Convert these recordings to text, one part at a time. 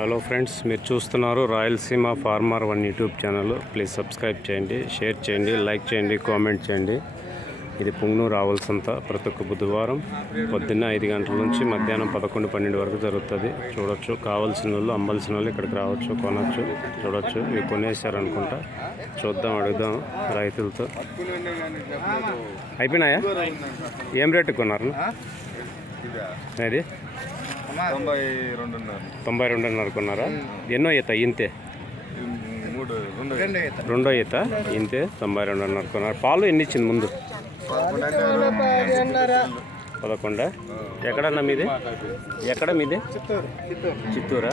Hello friends మీరు చూస్తున్నారు Rayalaseema farmer one YouTube channel. Please subscribe చేయండి షేర్ చేయండి లైక్ చేయండి కామెంట్ చేయండి. ఇది పుంగనూరు రావాల్సంత ప్రతి ఒక్క బుధవారం పొద్దున్న ఐదు గంటల నుంచి మధ్యాహ్నం పదకొండు పన్నెండు వరకు జరుగుతుంది. చూడొచ్చు కావాల్సిన వాళ్ళు అమ్మాల్సిన వాళ్ళు ఇక్కడికి రావచ్చు కొనవచ్చు చూడొచ్చు. ఇవి కొనేసారనుకుంటా చూద్దాం అడుగుదాం రైతులతో. అయిపోయినాయా? ఏం రేటు కొన్నారు అది తొంభై రెండున్నర. తొంభై ఎన్నో ఈత? ఇంతే. మూడు రెండు ఈత. ఇంతే. తొంభై రెండున్నర కొన్నారు పాలు ఎన్ని ఇచ్చింది ముందు పదకొండ? ఎక్కడన్నా మీది? ఎక్కడ మీది? చిత్తూరా.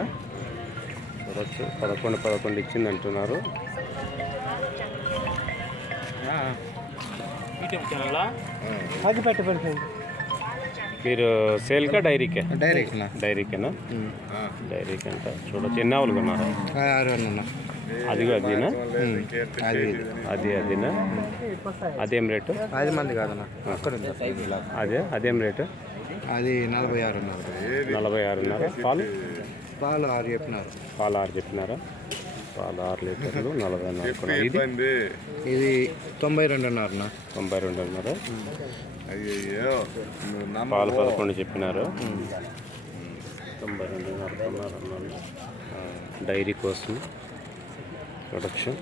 చూడొచ్చు. పదకొండు పదకొండు ఇచ్చింది అంటున్నారు అది పెట్టబడుతుంది మీరు సేల్కా డైరీకే? డైరెక్ట్ డైరీకేనా? డైరీకి అంట చూడొచ్చు. ఎన్ని ఆవులు కొన్నారా? ఆరు అన్న అది అదినా? అది అది అదినా? అదేం రేటు? పది మంది కాదన్న. అదే అదేం రేటు? అది నలభై ఆరు ఉన్నారు. నలభై ఆరున్నర పాలు? పాలు ఆరు చెప్పినారు. పాలు ఆరు చెప్పినారా? పాలు ఆరు లీటర్లు నలభై నాలుగు. ఇది ఇది తొంభై రెండు అన్నారన్న తొంభై రెండున్నర. అయ్యో పాలు పదకొండు చెప్పినారు. తొంభై రెండున్నర అన్నారు డైరీ కోసం ప్రొడక్షన్.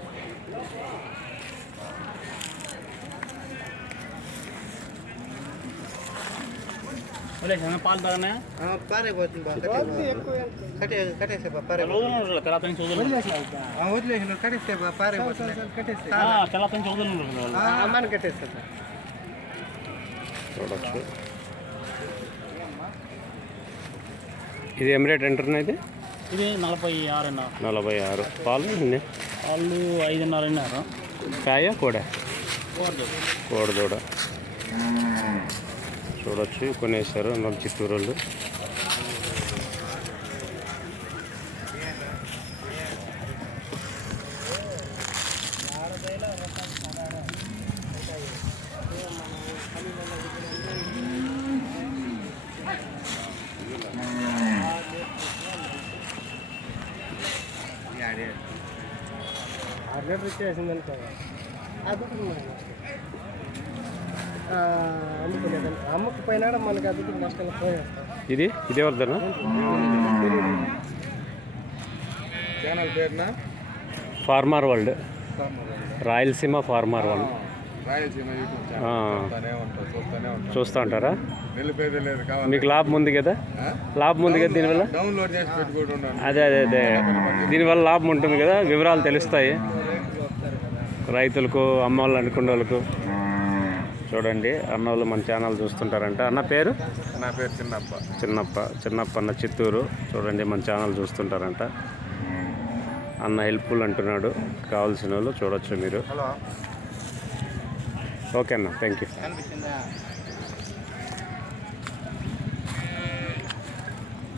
పాలు తాగనే కట్టేసే పారే రోజులు తర్వాత నుంచి వదులు వదిలేసిన కట్టేస్తే పారే పోతుంది తర్వాత నుంచి వదులు అమ్మని కట్టేస్తా ప్రొడక్షన్ ఇది ఏం రేట్ అంటున్నా ఇది ఇది నలభై ఆరున్నర నలభై ఆరు పాలు ఎన్ని వాళ్ళు ఐదున్నర కాయ కూడా కోరదు కోడదూడ చూడొచ్చు కొనేసారు అందులో చిత్తూరు వాళ్ళు ఆరు లీటర్ ఇచ్చేసింది పోయినా మనకి అది నష్టంగా పోయేస్తాం ఇది? ఇది channel పేరునా? Farmer world. Rayalaseema farmer world. చూస్తూ ఉంటారా? మీకు లాభం ఉంది కదా? లాభం ఉంది కదా దీనివల్ల? డౌన్లోడ్ చేసి పెట్టుకుంటున్నాను అదే అదే అదే. దీనివల్ల లాభం ఉంటుంది కదా? వివరాలు తెలుస్తాయి. రైతులకు అమ్మవాళ్ళు అనుకునే వాళ్ళకు. చూడండి. అన్నోళ్ళు మన ఛానల్ చూస్తుంటారంట. అన్న పేరు? నా పేరు చిన్నప్ప. చిన్నప్ప. చిన్నప్ప అన్న చిత్తూరు. చూడండి మన ఛానల్ చూస్తుంటారంట. అన్న హెల్ప్ఫుల్ అంటున్నాడు. కావాల్సిన వాళ్ళు చూడొచ్చు మీరు. ఓకే అన్న. Thank you.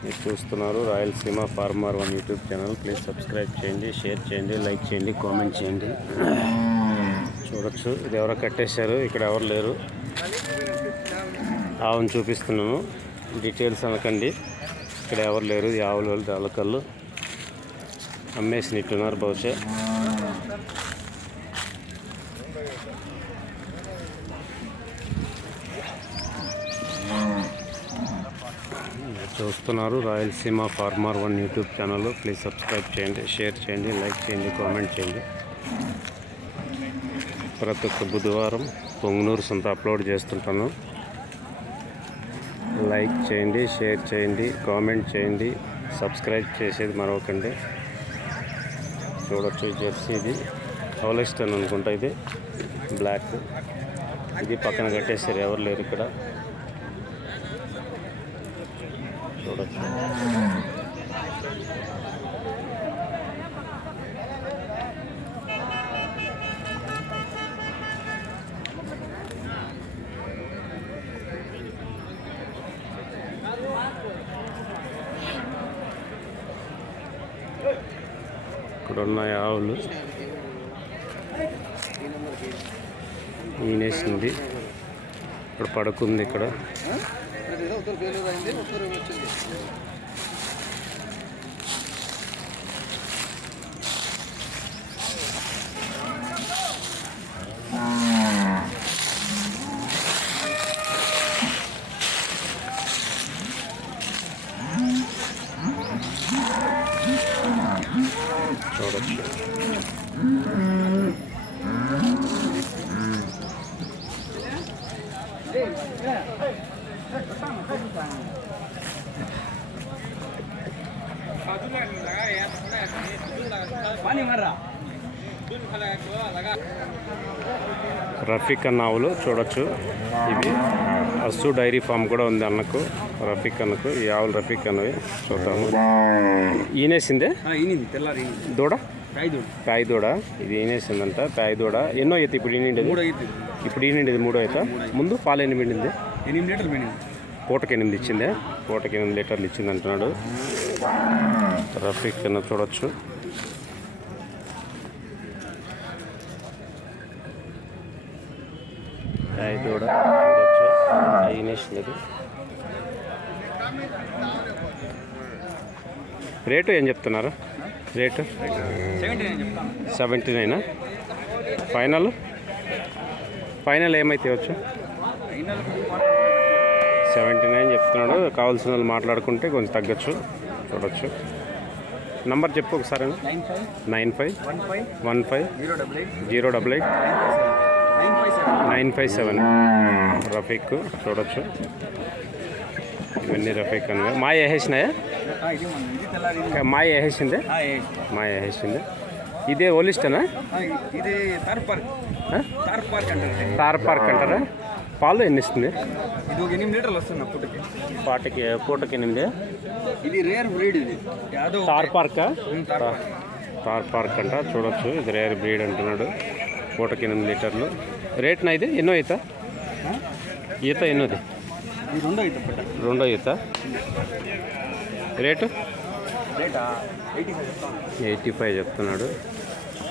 మీరు చూస్తున్నారు Rayalaseema farmer one YouTube channel. Please subscribe చేయండి షేర్ చేయండి లైక్ చేయండి కామెంట్ చేయండి. చూడొచ్చు. ఇది ఎవరో కట్టేశారు. ఇక్కడ ఎవరు లేరు. ఆవును చూపిస్తున్నాను. డీటెయిల్స్ అనకండి. ఇక్కడ ఎవరు లేరు. ఇది ఆవులు వాళ్ళు దాలకళ్ళు అమ్మేసినట్టున్నారు బహుశా. చూస్తున్నారు Rayalaseema farmer one YouTube channel. Please subscribe చేయండి షేర్ చేయండి లైక్ చేయండి కామెంట్ చేయండి. ప్రతి ఒక్క బుధవారం పొంగునూరు సొంత అప్లోడ్ చేస్తుంటాను. లైక్ చేయండి షేర్ చేయండి కామెంట్ చేయండి సబ్స్క్రైబ్ చేసేది మరొకండి చూడొచ్చు ఈ జెర్సీ ఇది. హౌలెస్టన్ అనుకుంటా ఇది. బ్లాక్. ఇది పక్కన కట్టేసారు ఎవరు లేరు ఇక్కడ. చూడొచ్చు. ఇక్కడ ఉన్నాయి ఆవులు. ఈనేసింది. ఇక్కడ పడుకుంది ఇక్కడ చూడొచ్చు రఫీక్ అన్న ఆవులు చూడొచ్చు. ఇవి. అస్సు డైరీ ఫామ్ కూడా ఉంది అన్నకు రఫీక్ అన్నకు. ఈ ఆవులు రఫీక్ అన్నవి చూద్దాము. ఈనేసిందే? దూడ? ప్యాయ్ దూడ. ఇది ఈనేసిందంట ప్యాయ్ దూడ. ఎన్నో అయితే ఇప్పుడు ఈనిండేది? ఐదు ఇప్పుడు ఈనిండేది మూడో అయితే. ముందు పాలు ఎన్ని పిండింది? ఎనిమిది లీటర్లు పూటకి ఎనిమిది ఇచ్చిందే. పూటకి ఎనిమిది లీటర్లు ఇచ్చింది అంటున్నాడు. రఫీక్ అన్న చూడొచ్చు. ప్యాయ్ దూడ రేటు ఏం చెప్తున్నారు? రేటు? సెవెంటీ నైనా ఫైనల్? ఫైనల్ ఏమైతే వచ్చు? సెవెంటీ నైన్ చెప్తున్నాడు. కావాల్సిన వాళ్ళు మాట్లాడుకుంటే కొంచెం తగ్గచ్చు. చూడొచ్చు. నంబర్ చెప్పు ఒకసారి. Nine five. One five. One five. Zero double eight. Zero double eight. Nine five seven. Rafiq చూడొచ్చు. ఇవన్నీ రఫీక్ అని. మా వేసేసినాయా మా వేసేసిందే మా వేసేసిందే ఇదే ఓలిస్టనా తార్ పార్క్. అంటారు పాలు ఎన్ని ఇస్తుంది ఇది ఒక ఎనిమిది లీటర్లు వస్తుంది అప్పటికి పాటకి పూటకి ఎనిమిది. ఇది రేర్ బ్రీడ్ ఇది. యాదో తార్ పార్కా? తార్ పార్క్. తార్ పార్క్ అంట చూడొచ్చు. ఇది రేర్ బ్రీడ్ అంటున్నాడు. పూటకి ఎనిమిది లీటర్లు రేట్నా ఇది? ఎన్నో ఈత? ఈత ఎన్నోది? రెండో ఈత. రేటు ఎయిటీ ఫైవ్ చెప్తున్నాడు.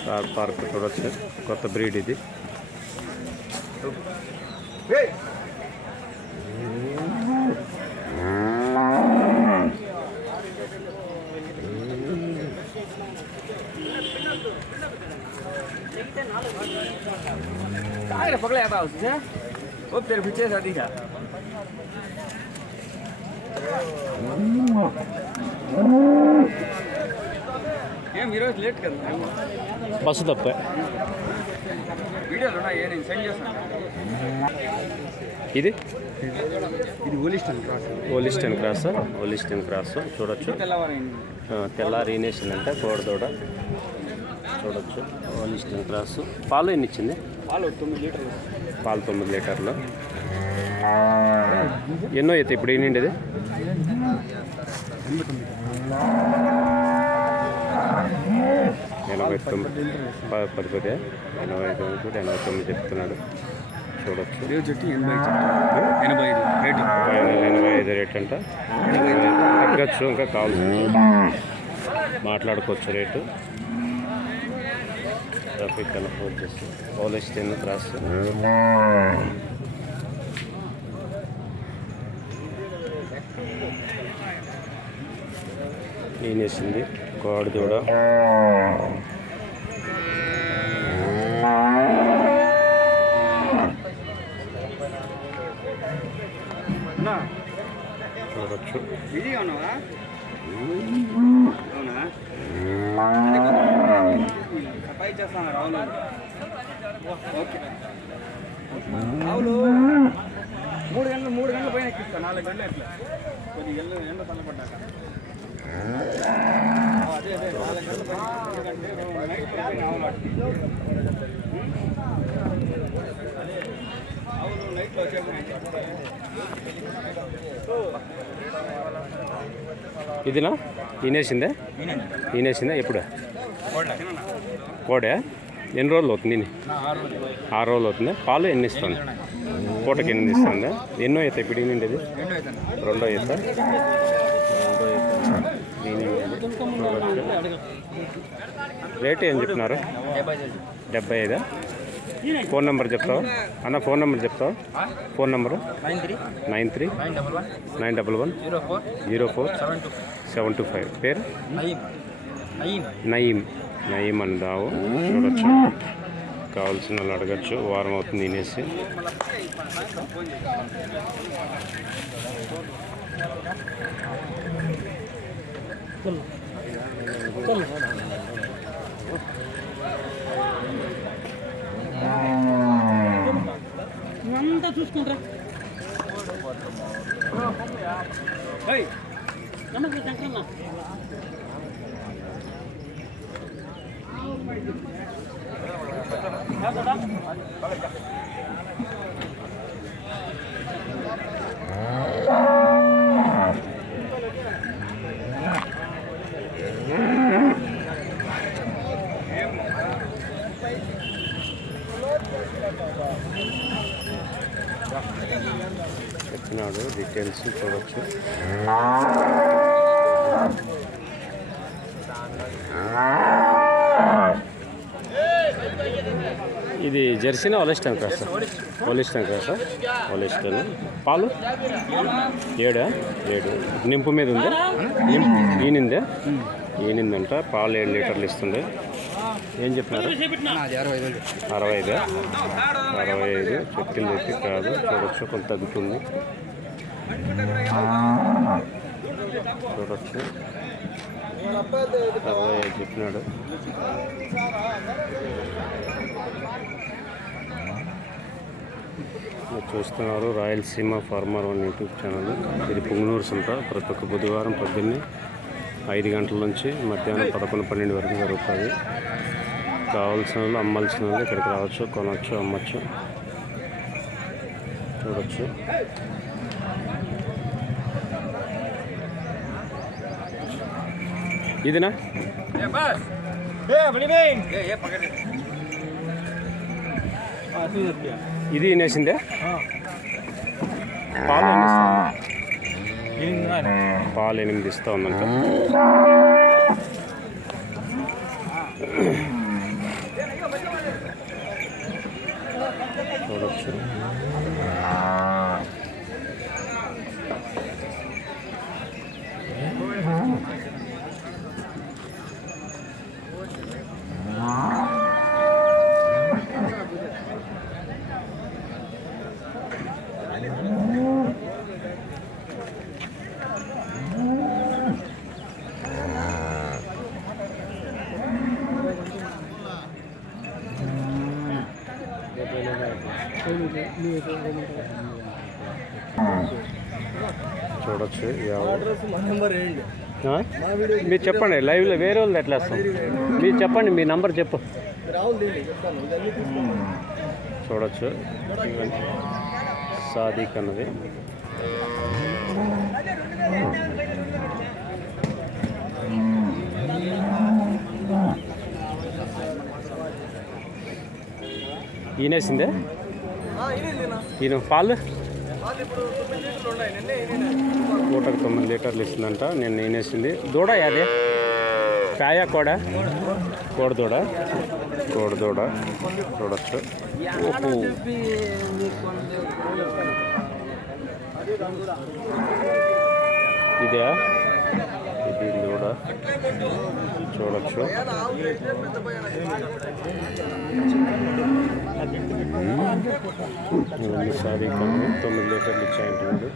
తార్ పార్క్ చూడొచ్చు. కొత్త బ్రీడ్ ఇది. કાંઈ પગલાયા ఏం ఈరోజు లేట్ కదా బస్సు వీడియోలు ఉన్నాయి నేను సెండ్ చేస్తాను ఇది ఇది Holstein cross Holstein cross Holstein cross చూడొచ్చు తెల్లారి ఈనేషన్ అంటే కోడదోడ చూడొచ్చు ఓలిస్టన్ క్రాస్ పాలు ఎన్ని ఇచ్చింది పాలు తొమ్మిది లీటర్లు. పాలు తొమ్మిది లీటర్లు. ఎన్నో అయితే ఇప్పుడు ఏంటండి ఎనభై తొమ్మిది పది పది? ఎనభై తొమ్మిది కూడా ఎనభై తొమ్మిది చెప్తున్నాడు. చూడొచ్చు. చెట్టు ఎనభై ఎనభై ఐదు రేటు. ఎనభై ఐదు రేట్ అంట. తగ్గచ్చు ఇంకా కావాల్సింది మాట్లాడుకోవచ్చు రేటు. ట్రాఫిక్ ఫోన్ చేసి పోలీస్ స్టేషన్ క్రాస్ ఈనేసింది కోడి దూడ. చూడొచ్చు. ఓకే. రావులు మూడు గంటలు మూడు గంటల పైన ఎక్కిస్తా. నాలుగు గంటలు ఎట్లా? కొద్ది ఎండ ఎండ తల్లబడ్డాక అదే అదే. నాలుగు గంటల పైన ఎందుకంటే నైట్ నైట్లో ఇదినా ఈనేసిందా ఎప్పుడు కోడే? ఎన్ని రోజులు అవుతుంది? ఆరు రోజులు అవుతుంది. పాలు ఎన్ని ఇస్తుంది? పూటకి ఎన్ని ఇస్తుంది? ఎన్నో అవుతాయి ఇప్పుడు రెండో ఈత రెండో ఈత రేటు ఏం చెప్తున్నారు? డెబ్బై ఐదా? ఫోన్ నెంబర్ చెప్తావా? అన్న ఫోన్ నెంబర్ చెప్తావా? Phone number? Nine three. Nine double one. Zero four. Zero four? Seven two. Seven two five. పేరు? నయీం. నయీం నయీం నయీం అని దావు చూడొచ్చు. కావాల్సిన వాళ్ళు అడగచ్చు. వారం అవుతుంది తినేసి. అంతా చూసుకుంటారా. చెప్పినాడు డీటెయిల్స్ చూడొచ్చు. ఇది జెర్సీనా ఒలిస్టన్ కదా సార్ ఒలిస్టన్ కదా సార్ ఒలిస్టన్ పాలు? ఏడా? ఏడు. నింపు మీద ఉందా? ఈనిందే? ఈనిందంట. పాలు ఏడు లీటర్లు ఇస్తుంది ఏం చెప్పినారు? అరవై ఐదు అరవై ఐదు చెప్పింది అయితే కాదు చూడొచ్చు కొంత తగ్గుతుంది చూడొచ్చు. అరవై ఐదు చెప్పినాడు. చూస్తున్నారు Rayalaseema farmer one YouTube channel. ఇది పుంగనూరు సంత. ప్రతి ఒక్క బుధవారం పొద్దున్నే ఐదు గంటల నుంచి మధ్యాహ్నం పదకొండు పన్నెండు వరకు జరుగుతుంది. కావాల్సిన వాళ్ళు అమ్మాల్సిన వాళ్ళు ఇక్కడికి రావచ్చు కొనవచ్చు అమ్మచ్చు. చూడొచ్చు. ఇదినా? ఇది వినేసిందే పాలు ఎన్ని? పాలు ఎనిమిది ఇస్తా ఉందంట చూడొచ్చు చూడొచ్చు ఎవరు ఆ? మీరు చెప్పండి లైవ్లో వేరే వాళ్ళు ఎట్లా వస్తాం మీరు చెప్పండి మీ నంబర్ చెప్పు. చూడొచ్చు. సాదిక్ అన్నది. ఈనేసిందే ఈయన పాలు? పూటకు తొమ్మిది లీటర్లు ఇస్తుందంట నేను నేనేసింది దూడ యాదే? కాయ కోడ? కోడదూడ కోడదూడ చూడచ్చు. దూడ ఇదే? ఇది కూడా చూడొచ్చు. ఇవన్నీ సారీ కమ్మి తొమ్మిది లీటర్లు ఇచ్చాయండి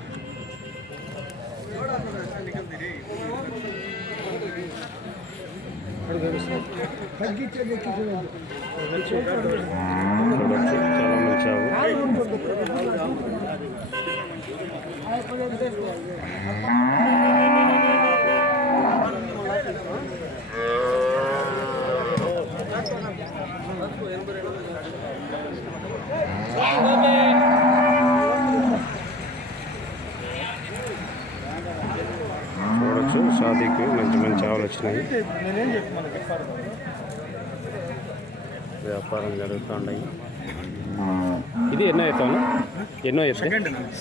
ఇచ్చాయంటున్నాడు చూడొచ్చు. చాలా మంచి ఆవు చూడొచ్చు షాదీకి మంచి వచ్చినాయి వ్యాపారం జరుగుతున్నాయి ఇది ఎన్నో అవుతాను? ఎన్నో అవుతాయి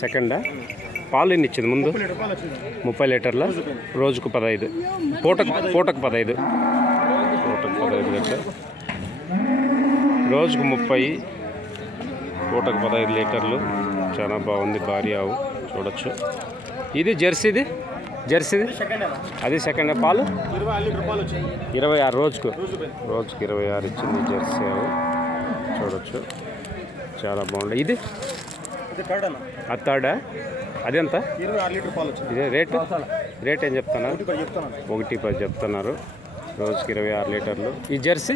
సెకండా పాలు ఎన్ని ఇచ్చింది ముందు? ముప్పై లీటర్ల రోజుకు పదహైదు. పూటకు పూటకు పదహైదు. పూటకు పదహైదు లీటర్ రోజుకు ముప్పై. పూటకు పదహైదు లీటర్లు. చాలా బాగుంది. భారీ ఆవు. చూడొచ్చు. ఇది జెర్సీది? జెర్సీది? అది సెకండ్ పాలు? ఇరవై ఆరు రోజుకు. రోజుకు ఇరవై ఆరు ఇచ్చింది జెర్సీ ఆవు. చూడొచ్చు. చాలా బాగుంది. ఇది? అది థర్డా అదెంత? ఇదే రేటు? రేట్ ఏం చెప్తున్నారు? ఒకటి పది చెప్తున్నారు. రోజుకి ఇరవై ఆరు లీటర్లు. ఈ జెర్సీ?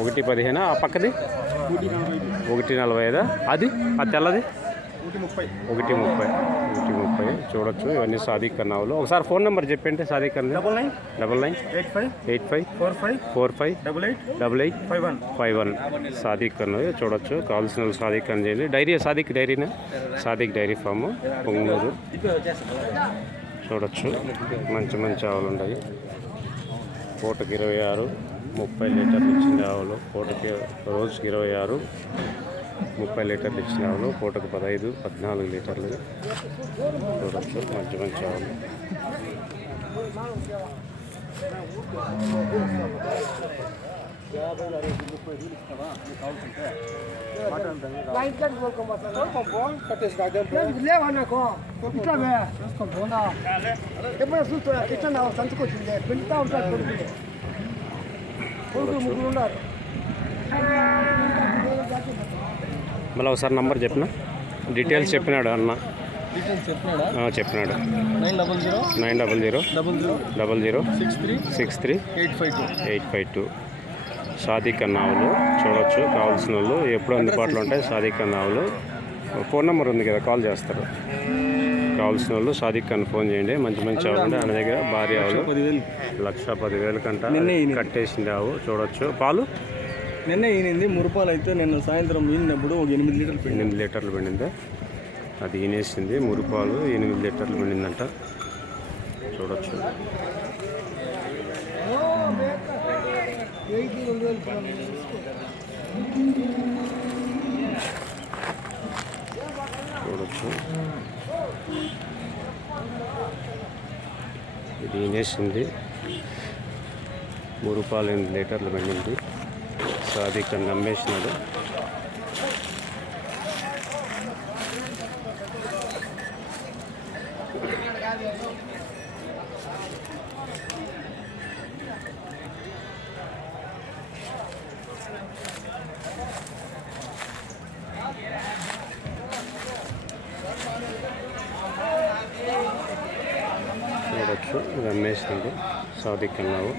ఒకటి పదిహేను? ఆ పక్కది? ఒకటి నలభై ఐదు. ఒకటి నలభై ఐదా? అది? ఆ తెల్లది? ఒకటి ముప్పై. ఒకటి ముప్పై. చూడొచ్చు. ఇవన్నీ సాదిక్ కన్నావులు ఒకసారి ఫోన్ నెంబర్ చెప్పండి సాదిక్ అన్న double nine. Double nine. Eight five. Eight five. Four five. Four five. Double eight. Double eight. Five one. Five one. Sadiq అన్నది చూడొచ్చు. కావాల్సిన సాదిక్ అని చేయండి. Dairy Sadiq డైరీనా? Sadiq dairy farm. Punganur. చూడొచ్చు. మంచి మంచి ఆవులు ఉన్నాయి. పూటకి ఇరవై ఆరు. ముప్పై లీటర్లు ఇచ్చిన ఆవులు. పూటకి రోజుకి ఇరవై ఆరు. ముప్పై లీటర్లు ఇచ్చిన ఆవులు పూటకు పదహైదు పద్నాలుగు లీటర్లు. చూడొచ్చు మంచి మంచి ఆవులు. ఎప్పుడైనా చూస్తా ఇట్లా నా సంచుకొచ్చింది. కొడుకులు కొడుకులు ముగ్గురు ఉన్నారు. మళ్ళీ ఒకసారి నంబర్ చెప్పిన? డీటెయిల్స్ చెప్పినాడు అన్న. చెప్పినాడా? Nine double zero double zero six three six three eight five two. Sadiq అన్నావులు చూడొచ్చు కావాల్సిన వాళ్ళు ఎప్పుడు అందుబాటులో ఉంటాయి సాదిక్ అన్నావులు ఫోన్ నెంబర్ ఉంది కదా కాల్ చేస్తారు. కావాల్సిన వాళ్ళు సాదిక్ అని ఫోన్ చేయండి మంచి మంచి ఆవులు ఆయన దగ్గర భారీ ఆవులు లక్ష పదివేలు కంట. కట్టేసింది ఆవు చూడొచ్చు. పాలు? నిన్నే ఈనింది మురుపాలు అయితే నిన్న సాయంత్రం ఈనినప్పుడు ఒక ఎనిమిది లీటర్లు పిండి. ఎనిమిది లీటర్లు పిండింది. అది ఈనేసింది మురిపాలు ఎనిమిది లీటర్లు పిండిందంట. చూడొచ్చు. చూడొచ్చు. ఇది ఈనేసింది. మూడు ఎనిమిది లీటర్లు పిండింది. సో అది ఇక్కడ నమ్మేసినాడు చూడొచ్చు రమేష్ అమ్మేసినాడు. సౌదిక్ అన్నావు